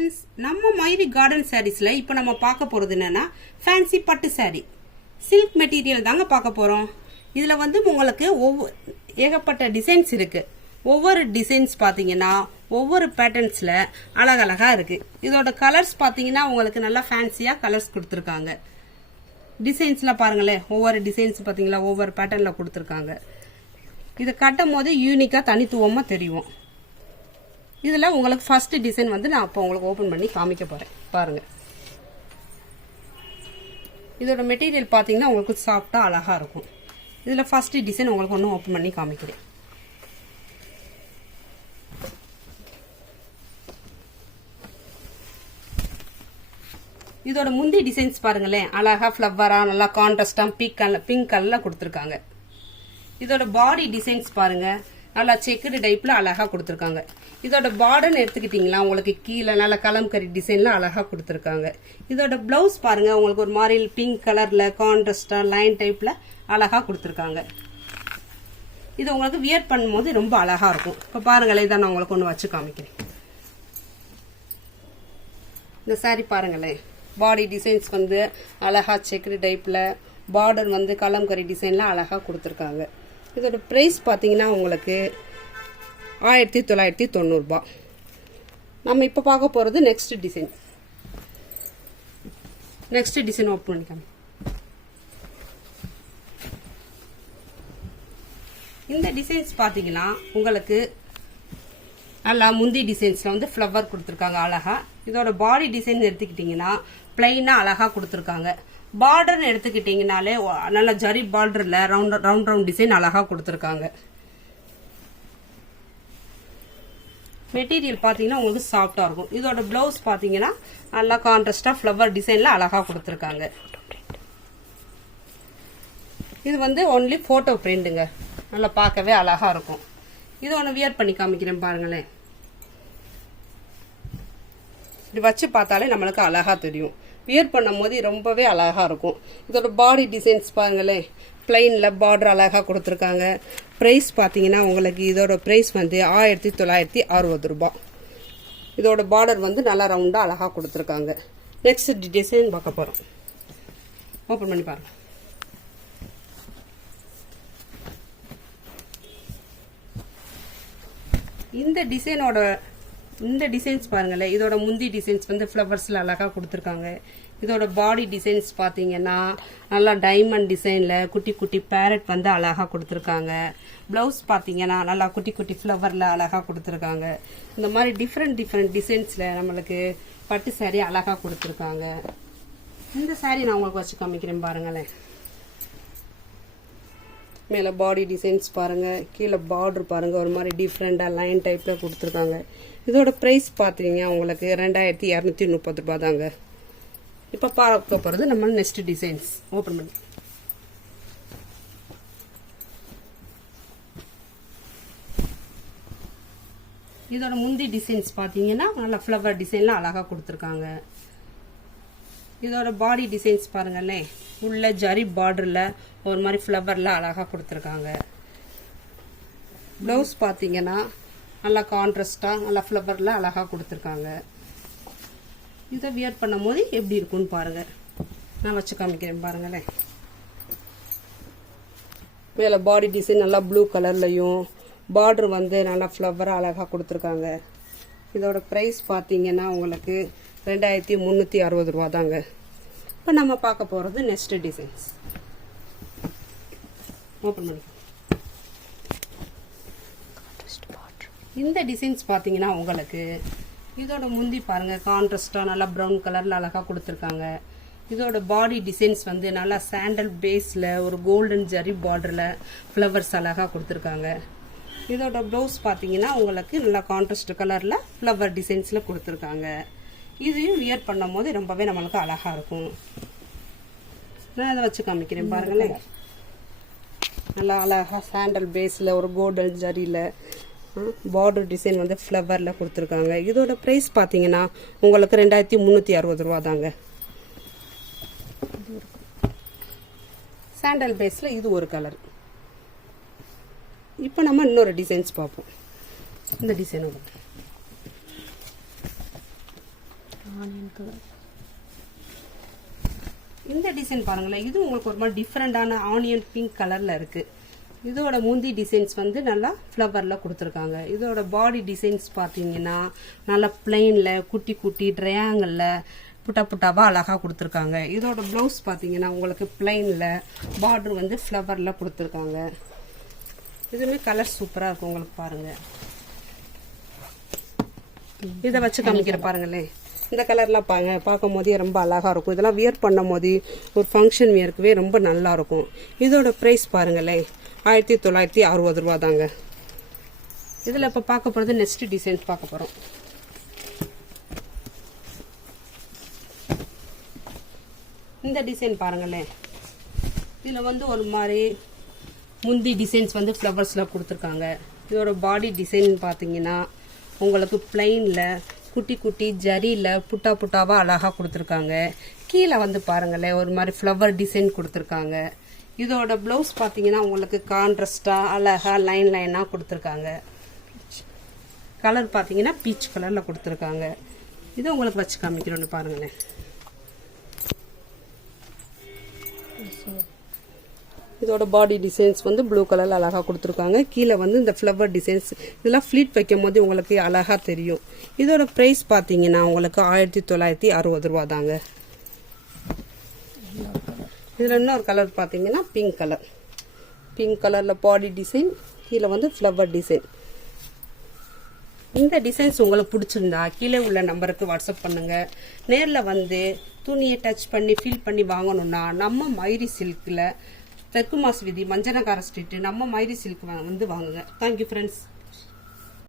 Friends, நம்ம Mayuri garden சாரீஸில் இப்போ நம்ம பார்க்க போகிறது என்னென்னா ஃபேன்சி பட்டு சாரீ சில்க் மெட்டீரியல் தாங்க பார்க்க போகிறோம். இதில் வந்து உங்களுக்கு ஏகப்பட்ட டிசைன்ஸ் இருக்குது. ஒவ்வொரு டிசைன்ஸ் பார்த்தீங்கன்னா ஒவ்வொரு பேட்டர்ன்ஸில் அழகழகாக இருக்குது. இதோட கலர்ஸ் பார்த்தீங்கன்னா உங்களுக்கு நல்லா ஃபேன்சியாக கலர்ஸ் கொடுத்துருக்காங்க. டிசைன்ஸ்லாம் பாருங்களேன், ஒவ்வொரு டிசைன்ஸ் பார்த்தீங்களா ஒவ்வொரு பேட்டர்னில் கொடுத்துருக்காங்க. இதை கட்டும் போது யூனிக்காக தனித்துவமாக தெரியும். இதில் உங்களுக்கு ஃபர்ஸ்ட் டிசைன் வந்து நான் இப்போ உங்களுக்கு ஓப்பன் பண்ணி காமிக்க போகிறேன். பாருங்கள், இதோட மெட்டீரியல் பார்த்தீங்கன்னா உங்களுக்கு சாஃப்டாக அழகாக இருக்கும். இதில் ஃபர்ஸ்ட் டிசைன் உங்களுக்கு ஒன்று ஓப்பன் பண்ணி காமிக்கிறேன். இதோட முந்தி டிசைன்ஸ் பாருங்களேன், அழகாக ஃப்ளவராக நல்லா கான்ட்ராஸ்டாக பிங்க் கலரில் கொடுத்துருக்காங்க. இதோட பாடி டிசைன்ஸ் பாருங்கள், நல்லா செக்குடு டைப்பில் அழகாக கொடுத்துருக்காங்க. இதோட பார்டர்னு எடுத்துக்கிட்டிங்களா உங்களுக்கு கீழே நல்லா கலம்கரி டிசைனில் அழகாக கொடுத்துருக்காங்க. இதோட ப்ளவுஸ் பாருங்கள், உங்களுக்கு ஒரு மாதிரி பிங்க் கலரில் கான்ட்ராஸ்டாக லைன் டைப்பில் அழகாக கொடுத்துருக்காங்க. இது உங்களுக்கு வியர் பண்ணும்போது ரொம்ப அழகாக இருக்கும். இப்போ பாருங்களேன், இதை நான் உங்களுக்கு ஒன்று வச்சு காமிக்கிறேன். இந்த சாரீ பாருங்களேன், பாடி டிசைன்ஸ் வந்து அழகாக செக்குடு டைப்பில், பார்டர் வந்து கலம்கரி டிசைனில் அழகாக கொடுத்துருக்காங்க. இதோட ப்ரைஸ் பார்த்தீங்கன்னா உங்களுக்கு 1990 ரூபாய். நம்ம இப்போ பார்க்க போகிறது நெக்ஸ்ட் டிசைன் ஓப்பன் பண்ணிக்காம. இந்த டிசைன்ஸ் பார்த்தீங்கன்னா உங்களுக்கு நல்லா முந்தி டிசைன்ஸில் வந்து ஃப்ளவர் கொடுத்துருக்காங்க அழகா. இதோட பாடி டிசைன் எடுத்துக்கிட்டிங்கன்னா பிளைனாக அழகாக கொடுத்துருக்காங்க. பார்டர்னு எடுத்துக்கிட்டிங்கனாலே நல்லா ஜரி பார்டரில் ரவுண்ட் டிசைன் அழகாக கொடுத்துருக்காங்க. மெட்டீரியல் பார்த்தீங்கன்னா உங்களுக்கு சாஃப்டாக இருக்கும். இதோட ப்ளவுஸ் பார்த்தீங்கன்னா நல்லா கான்ட்ராஸ்டாக ஃப்ளவர் டிசைனில் அழகாக கொடுத்துருக்காங்க. இது வந்து ஒன்லி ஃபோட்டோ பிரிண்ட்டுங்க, நல்லா பார்க்கவே அழகாக இருக்கும். இது ஒன்று வியர் பண்ணி காமிக்கிறேன் பாருங்களேன். இது வச்சு பார்த்தாலே நம்மளுக்கு அழகாக தெரியும். வியர் பண்ணும் போது ரொம்பவே அழகாக இருக்கும். இதோட பாடி டிசைன்ஸ் பாருங்களேன், பிளைனில் பார்டர் அழகாக கொடுத்துருக்காங்க. ப்ரைஸ் பார்த்தீங்கன்னா உங்களுக்கு இதோட ப்ரைஸ் வந்து 1960 ரூபாய். இதோட பார்டர் வந்து நல்லா ரவுண்டாக அழகாக கொடுத்துருக்காங்க. நெக்ஸ்ட் டிசைன் பார்க்க போகிறோம். ஓப்பன் பண்ணி பாருங்கள். இந்த டிசைன்ஸ் பாருங்களேன், இதோட முந்தி டிசைன்ஸ் வந்து ஃப்ளவர்ஸில் அழகாக கொடுத்துருக்காங்க. இதோட பாடி டிசைன்ஸ் பார்த்தீங்கன்னா நல்லா டைமண்ட் டிசைனில் குட்டி குட்டி பேரட் வந்து அழகாக கொடுத்துருக்காங்க. ப்ளவுஸ் பார்த்தீங்கன்னா நல்லா குட்டி குட்டி ஃப்ளவரில் அழகாக கொடுத்துருக்காங்க. இந்த மாதிரி டிஃப்ரெண்ட் டிசைன்ஸில் நம்மளுக்கு பட்டு சாரீ அழகாக கொடுத்துருக்காங்க. இந்த சாரீ நான் உங்களுக்கு வச்சு காமிக்கிறேன் பாருங்களேன். மேலே பாடி டிசைன்ஸ் பாருங்கள், கீழே பார்டர் பாருங்கள், ஒரு மாதிரி டிஃப்ரெண்டாக லைன் டைப்பில் கொடுத்துருக்காங்க. இதோட ப்ரைஸ் பார்த்தீங்க உங்களுக்கு 2230 ரூபாய் தாங்க. இப்போ பார்க்க போகிறது நம்ம நெக்ஸ்ட் டிசைன்ஸ் ஓப்பன் பண்ணி. இதோட முந்தி டிசைன்ஸ் பார்த்தீங்கன்னா நல்லா ஃப்ளவர் டிசைன்லாம் அழகாக கொடுத்துருக்காங்க. இதோட பாடி டிசைன்ஸ் பாருங்களேன், உள்ள ஜரி பார்டரில் ஒரு மாதிரி ஃப்ளவரில் அழகாக கொடுத்துருக்காங்க. ப்ளவுஸ் பார்த்தீங்கன்னா நல்லா கான்ட்ராஸ்டாக நல்லா ஃப்ளவரில் அழகாக கொடுத்துருக்காங்க. இதை வியர் பண்ணும் போது எப்படி இருக்குன்னு பாருங்கள், நான் வச்சு காமிக்கிறேன் பாருங்களேன். மேலே பாடி டிசைன் நல்லா ப்ளூ கலர்லையும், பார்டர் வந்து நல்லா ஃப்ளவராக அழகாக கொடுத்துருக்காங்க. இதோட ப்ரைஸ் பார்த்தீங்கன்னா உங்களுக்கு 2360 ரூபா தாங்க. இப்போ நம்ம பார்க்க போகிறது நெக்ஸ்ட் டிசைன்ஸ் ஓப்பன் பண்ணி. இந்த டிசைன்ஸ் பார்த்தீங்கன்னா உங்களுக்கு இதோட முந்தி பாருங்கள், கான்ட்ராஸ்டாக நல்லா ப்ரௌன் கலரில் அழகாக கொடுத்துருக்காங்க. இதோட பாடி டிசைன்ஸ் வந்து நல்லா சாண்டல் பேஸில் ஒரு கோல்டன் ஜரி பார்டரில் ஃப்ளவர்ஸ் அழகாக கொடுத்துருக்காங்க. இதோட ப்ளவுஸ் பார்த்தீங்கன்னா உங்களுக்கு நல்லா கான்ட்ராஸ்ட் கலரில் ஃப்ளவர் டிசைன்ஸில் கொடுத்துருக்காங்க. இதையும் வியர் பண்ணும் போது ரொம்பவே நம்மளுக்கு அழகாக இருக்கும். நான் இதை வச்சு காமிக்கிறேன் பாருங்களேன். நல்லா அழகாக சாண்டல் பேஸில் ஒரு கோல்டன் ஜரியில் பார்டர் டிசைன் வந்து ஃப்ளவரில் கொடுத்துருக்காங்க. இதோட ப்ரைஸ் பார்த்தீங்கன்னா உங்களுக்கு 2360 ரூபா தாங்க. சாண்டல் பேஸில் இது ஒரு கலர். இப்போ நம்ம இன்னொரு டிசைன்ஸ் பார்ப்போம். இந்த டிசைன் ஆனியன் கலர். இந்த டிசைன் பாருங்களேன், இது உங்களுக்கு ஒரு மாதிரி டிஃப்ரெண்டான ஆனியன் பிங்க் கலர்ல இருக்கு. இதோட முந்தி டிசைன்ஸ் வந்து நல்லா ஃப்ளவர்ல கொடுத்துருக்காங்க. இதோட பாடி டிசைன்ஸ் பார்த்தீங்கன்னா நல்லா பிளெயின்ல குட்டி குட்டி ட்ரையாங்கல்ல புட்டா புட்டாவா அழகா கொடுத்துருக்காங்க. இதோட பிளவுஸ் பார்த்தீங்கன்னா உங்களுக்கு பிளெயின்ல பார்டர் வந்து ஃப்ளவர்ல கொடுத்துருக்காங்க. இதுவுமே கலர் சூப்பரா இருக்கும் உங்களுக்கு பாருங்க. இதை வச்சு காமிக்கிற பாருங்களேன், இந்த கலர்லாம் பார்க்கும் போதே ரொம்ப அழகா இருக்கும். இதெல்லாம் வியர் பண்ணும் போது ஒரு ஃபங்க்ஷன் வியருக்குவே ரொம்ப நல்லா இருக்கும். இதோட ப்ரைஸ் பாருங்களேன் 1960 ரூபா தாங்க. இதில் இப்போ பார்க்க போகிறது நெக்ஸ்ட் டிசைன்ஸ் பார்க்க போகிறோம். இந்த டிசைன் பாருங்களேன், இதில் வந்து ஒரு மாதிரி முந்தி டிசைன்ஸ் வந்து ஃப்ளவர்ஸில் கொடுத்துருக்காங்க. இதோட பாடி டிசைன் பார்த்தீங்கன்னா உங்களுக்கு பிளெயினில் குட்டி குட்டி ஜரியில் புட்டா புட்டாவாக அழகாக கொடுத்துருக்காங்க. கீழே வந்து பாருங்களேன் ஒரு மாதிரி ஃப்ளவர் டிசைன் கொடுத்துருக்காங்க. இதோட ப்ளவுஸ் பார்த்தீங்கன்னா உங்களுக்கு கான்ட்ராஸ்டாக அழகாக லைன் லைனாக கொடுத்துருக்காங்க. கலர் பார்த்தீங்கன்னா பீச் கலரில் கொடுத்துருக்காங்க. இதை உங்களுக்கு வச்சு காமிக்கிறோன்னு பாருங்களேன். இதோட பாடி டிசைன்ஸ் வந்து ப்ளூ கலரில் அழகாக கொடுத்துருக்காங்க. கீழே வந்து இந்த ஃப்ளவர் டிசைன்ஸ் இதெல்லாம் ஃப்ளீட் வைக்கும் போது உங்களுக்கு அழகாக தெரியும். இதோட ப்ரைஸ் பார்த்தீங்கன்னா உங்களுக்கு 1960 ரூபா தாங்க. இதில் இன்னொரு கலர் பார்த்தீங்கன்னா பிங்க் கலர். பிங்க் கலரில் பாடி டிசைன், கீழே வந்து ஃப்ளவர் டிசைன். இந்த டிசைன்ஸ் உங்களுக்கு பிடிச்சிருந்தா கீழே உள்ள நம்பருக்கு வாட்ஸ்அப் பண்ணுங்க. நேரில் வந்து துணியை டச் பண்ணி ஃபீல் பண்ணி வாங்கணும்னா நம்ம மைரி சில்கில் தெற்கு மாஸ் வீதி மஞ்சனகார ஸ்ட்ரீட் நம்ம மைரி சில்க் வந்து வாங்குங்க. Thank you friends.